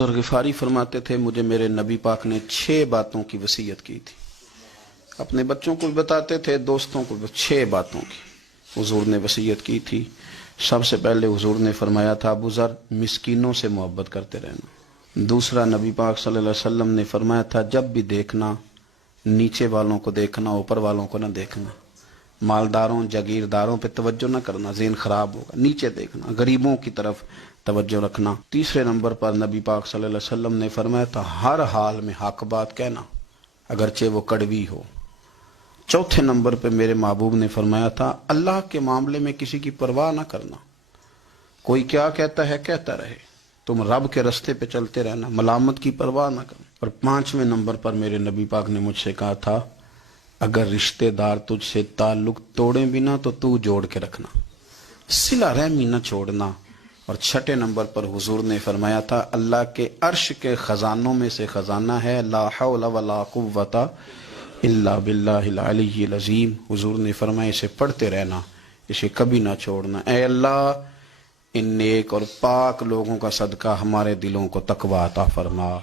اور غفاری فرماتے تھے مجھے میرے نبی پاک نے 6 باتوں کی وصیت کی تھی. اپنے بچوں کو بھی بتاتے تھے، دوستوں کو بھی. 6 باتوں کی حضور نے وصیت کی تھی. سب سے پہلے حضور نے فرمایا تھا ابو ذر مسکینوں سے محبت کرتے رہنا. دوسرا نبی پاک صلی اللہ علیہ وسلم نے فرمایا تھا جب بھی دیکھنا نیچے والوں کو دیکھنا، اوپر والوں کو نہ دیکھنا. مالداروں جاگیرداروں پہ توجہ نہ کرنا، ذہن خراب ہوگا. نیچے دیکھنا، غریبوں کی طرف توجہ رکھنا. تیسرے نمبر پر نبی پاک صلی اللہ علیہ وسلم نے فرمایا تھا ہر حال میں حق بات کہنا اگرچہ وہ کڑوی ہو. چوتھے نمبر پہ میرے محبوب نے فرمایا تھا اللہ کے معاملے میں کسی کی پرواہ نہ کرنا. کوئی کیا کہتا ہے کہتا رہے، تم رب کے رستے پہ چلتے رہنا، ملامت کی پرواہ نہ کرنا. اور 5ویں نمبر پر میرے نبی پاک نے مجھ سے کہا تھا اگر رشتہ دار تجھ سے تعلق توڑیں بھی نہ تو جوڑ کے رکھنا، صلہ رحمی نہ چھوڑنا. اور 6 نمبر پر حضور نے فرمایا تھا اللہ کے عرش کے خزانوں میں سے خزانہ ہے لا حول ولا قوت الا باللہ العلی العظیم. حضور نے فرمایا اسے پڑھتے رہنا، اسے کبھی نہ چھوڑنا. اے اللہ ان نیک اور پاک لوگوں کا صدقہ ہمارے دلوں کو تقویٰ عطا فرما.